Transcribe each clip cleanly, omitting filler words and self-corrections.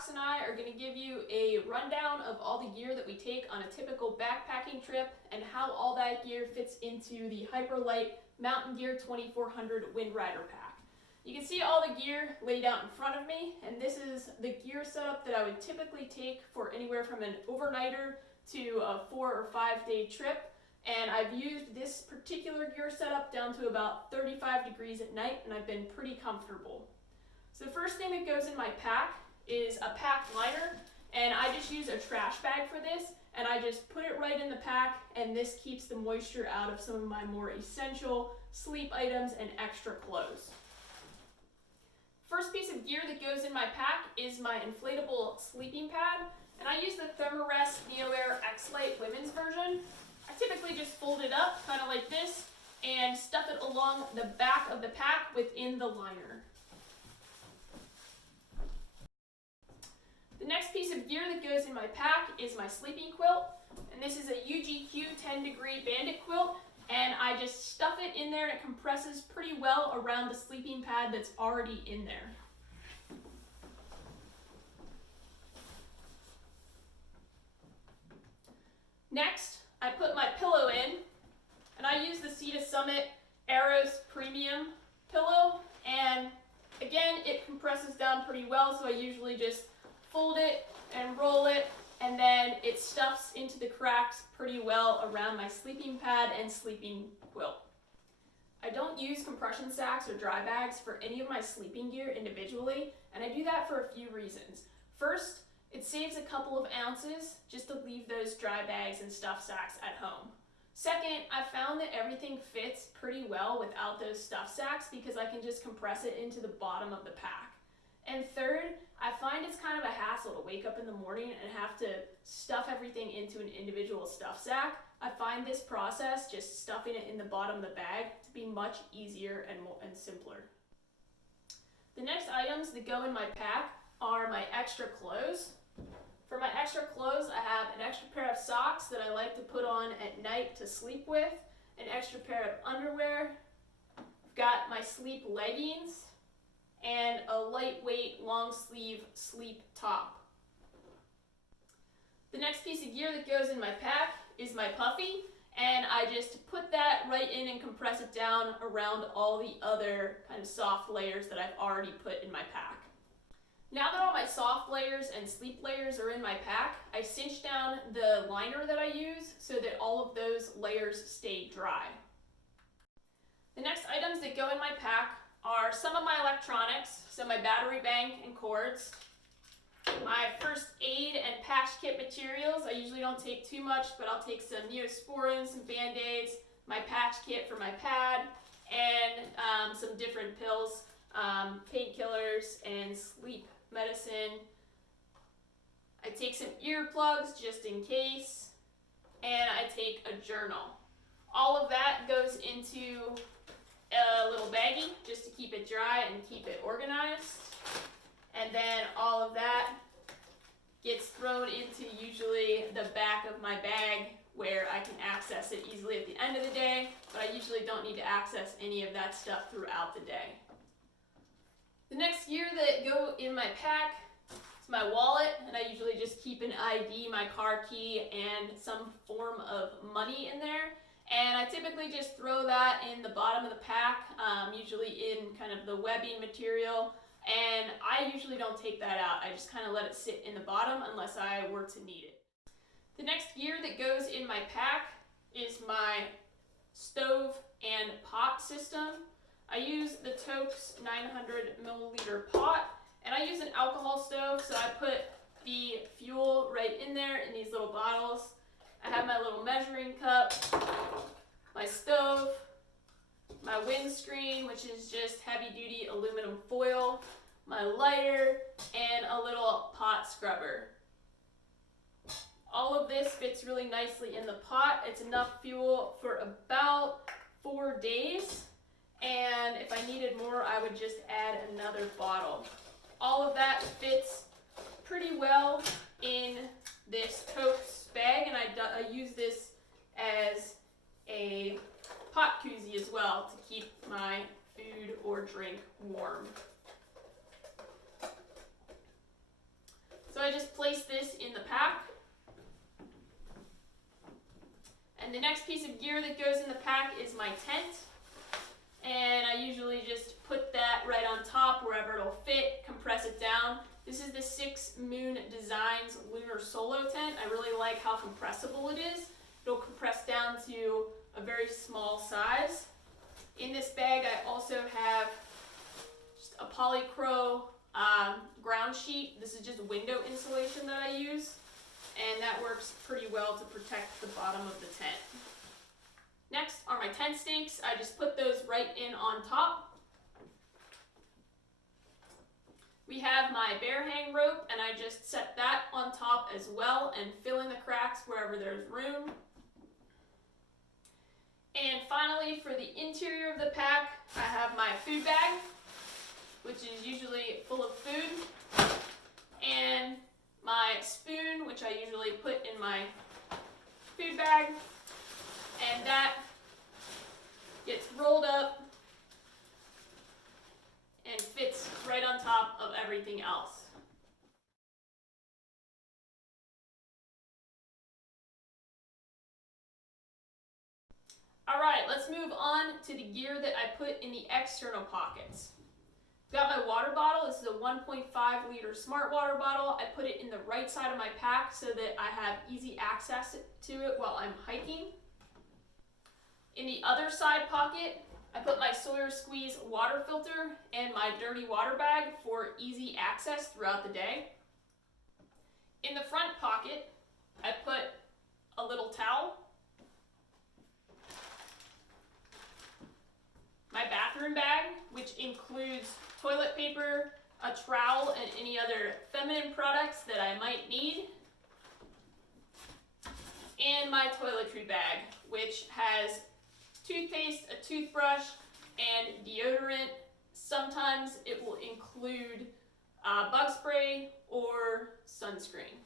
Fox and I are going to give you a rundown of all the gear that we take on a typical backpacking trip and how all that gear fits into the Ultralight Mountain Gear 2400 Wind Rider pack. You can see all the gear laid out in front of me, and this is the gear setup that I would typically take for anywhere from an overnighter to a 4 or 5 day trip. And I've used this particular gear setup down to about 35 degrees at night, and I've been pretty comfortable. So the first thing that goes in my pack is a pack liner, and I just use a trash bag for this, and I just put it right in the pack, and this keeps the moisture out of some of my more essential sleep items and extra clothes. First piece of gear that goes in my pack is my inflatable sleeping pad, and I use the Thermarest NeoAir X-Lite women's version. I typically just fold it up, kind of like this, and stuff it along the back of the pack within the liner. The next piece of gear that goes in my pack is my sleeping quilt, and this is a UGQ 10 degree bandit quilt, and I just stuff it in there and it compresses pretty well around the sleeping pad that's already in there. Next, I put my pillow in, and I use the Sea to Summit Aeros Premium pillow, and again, it compresses down pretty well, so I usually just fold it and roll it, and then it stuffs into the cracks pretty well around my sleeping pad and sleeping quilt. I don't use compression sacks or dry bags for any of my sleeping gear individually, and I do that for a few reasons. First, it saves a couple of ounces just to leave those dry bags and stuff sacks at home. Second, I found that everything fits pretty well without those stuff sacks because I can just compress it into the bottom of the pack. And third, I find it's kind of a hassle to wake up in the morning and have to stuff everything into an individual stuff sack. I find this process, just stuffing it in the bottom of the bag, to be much easier and simpler. The next items that go in my pack are my extra clothes. For my extra clothes, I have an extra pair of socks that I like to put on at night to sleep with, an extra pair of underwear, I've got my sleep leggings, and a lightweight long sleeve sleep top. The next piece of gear that goes in my pack is my puffy, and I just put that right in and compress it down around all the other kind of soft layers that I've already put in my pack. Now that all my soft layers and sleep layers are in my pack, I cinch down the liner that I use so that all of those layers stay dry. The next items that go in my pack are some of my electronics, so my battery bank and cords, my first aid and patch kit materials. I usually don't take too much, but I'll take some Neosporin, some Band-Aids, my patch kit for my pad, and some different pills, painkillers, and sleep medicine. I take some earplugs just in case, and I take a journal. All of that goes into a little baggie just to keep it dry and keep it organized, and then all of that gets thrown into usually the back of my bag where I can access it easily at the end of the day, but I usually don't need to access any of that stuff throughout the day. The next gear that go in my pack is my wallet, and I usually just keep an ID, my car key, and some form of money in there. And I typically just throw that in the bottom of the pack, usually in kind of the webbing material, and I usually don't take that out. I just kind of let it sit in the bottom unless I were to need it. The next gear that goes in my pack is my stove and pot system. I use the Tope's 900 milliliter pot, and I use an alcohol stove, so I put the fuel right in there in these little bottles. I have my little measuring cup, my stove, my windscreen, which is just heavy-duty aluminum foil, my lighter, and a little pot scrubber. All of this fits really nicely in the pot. It's enough fuel for about 4 days, and if I needed more, I would just add another bottle. All of that fits pretty well in this Tope's bag, and I use this as a pot koozie as well to keep my food or drink warm. So I just place this in the pack. And the next piece of gear that goes in the pack is my tent. And I usually just put that right on top wherever it'll fit, compress it down. This is the 6 Moon Designs Lunar Solo Tent. I really like how compressible it is. It'll compress down to a very small size. In this bag I also have just a polycro ground sheet. This is just window insulation that I use, and that works pretty well to protect the bottom of the tent. Next are my tent stakes. I just put those right in on top. We have my bear hang rope, and I just set that on top as well and fill in the cracks wherever there's room. And finally, for the interior of the pack, I have my food bag, which is usually full of food, and my spoon, which I usually put in my food bag, and that gets rolled up and fits right on top of everything else. Alright, let's move on to the gear that I put in the external pockets. Got my water bottle. This is a 1.5 liter smart water bottle. I put it in the right side of my pack so that I have easy access to it while I'm hiking. In the other side pocket, I put my Sawyer Squeeze water filter and my dirty water bag for easy access throughout the day. In the front pocket, I put a little towel, my bathroom bag, which includes toilet paper, a trowel, and any other feminine products that I might need, and my toiletry bag, which has toothpaste, a toothbrush, and deodorant. Sometimes it will include bug spray or sunscreen.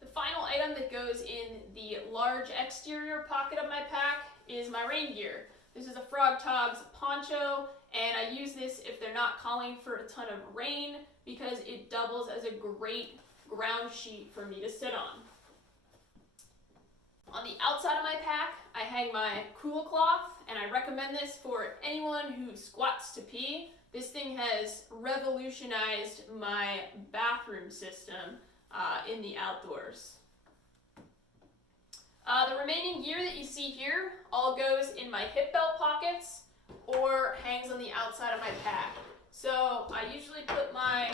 The final item that goes in the large exterior pocket of my pack is my rain gear. This is a Frog Togs poncho, and I use this if they're not calling for a ton of rain because it doubles as a great ground sheet for me to sit on. On the outside of my pack, I hang my Cool Cloth, and I recommend this for anyone who squats to pee. This thing has revolutionized my bathroom system in the outdoors. The remaining gear that you see here all goes in my hip belt pockets or hangs on the outside of my pack. So I usually put my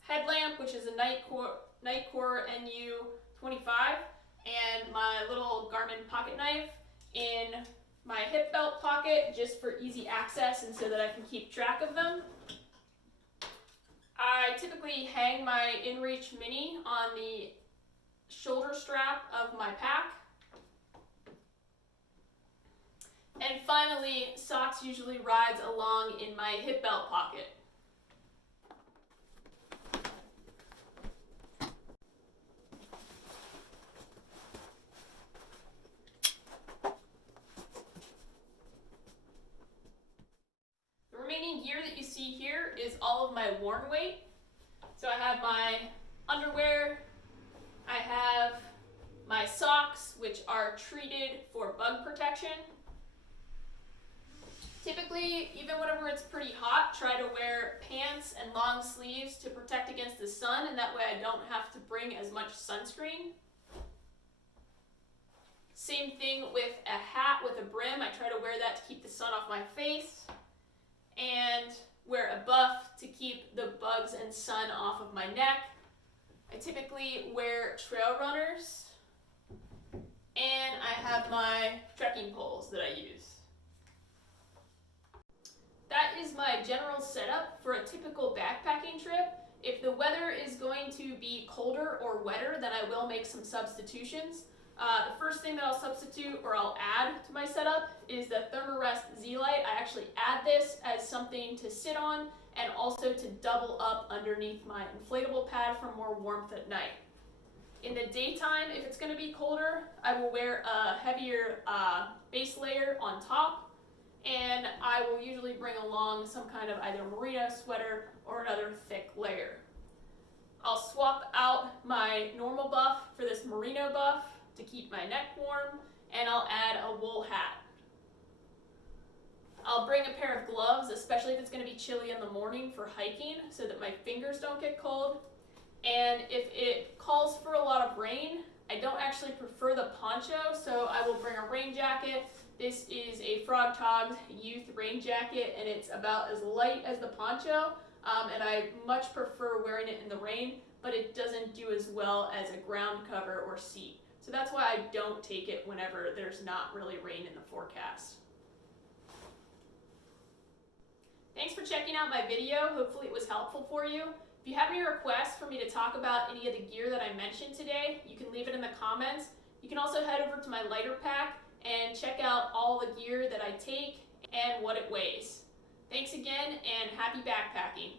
headlamp, which is a Nightcore NU25, and my little Garmin pocket knife in my hip belt pocket just for easy access and so that I can keep track of them. I typically hang my InReach Mini on the shoulder strap of my pack. And finally, socks usually rides along in my hip belt pocket. The remaining gear that you see here is all of my worn weight. So I have my underwear, I have my socks, which are treated for bug protection. Typically, even whenever it's pretty hot, try to wear pants and long sleeves to protect against the sun, and that way I don't have to bring as much sunscreen. Same thing with a hat with a brim. I try to wear that to keep the sun off my face. And wear a buff to keep the bugs and sun off of my neck. I typically wear trail runners, and I have my trekking poles that I use. That is my general setup for a typical backpacking trip. If the weather is going to be colder or wetter, then I will make some substitutions. The first thing that I'll substitute or I'll add to my setup is the Thermarest Z-Lite. I actually add this as something to sit on and also to double up underneath my inflatable pad for more warmth at night. In the daytime, if it's going to be colder, I will wear a heavier base layer on top, and I will usually bring along some kind of either merino sweater or another thick layer. I'll swap out my normal buff for this merino buff to keep my neck warm, and I'll add a wool hat. I'll bring a pair of gloves, especially if it's going to be chilly in the morning for hiking, so that my fingers don't get cold. And if it calls for a lot of rain, I don't actually prefer the poncho, so I will bring a rain jacket. This is a Frog Togs youth rain jacket, and it's about as light as the poncho, and I much prefer wearing it in the rain, but it doesn't do as well as a ground cover or seat. So that's why I don't take it whenever there's not really rain in the forecast. Thanks for checking out my video. Hopefully it was helpful for you. If you have any requests for me to talk about any of the gear that I mentioned today, you can leave it in the comments. You can also head over to my lighter pack and check out all the gear that I take and what it weighs. Thanks again, and happy backpacking.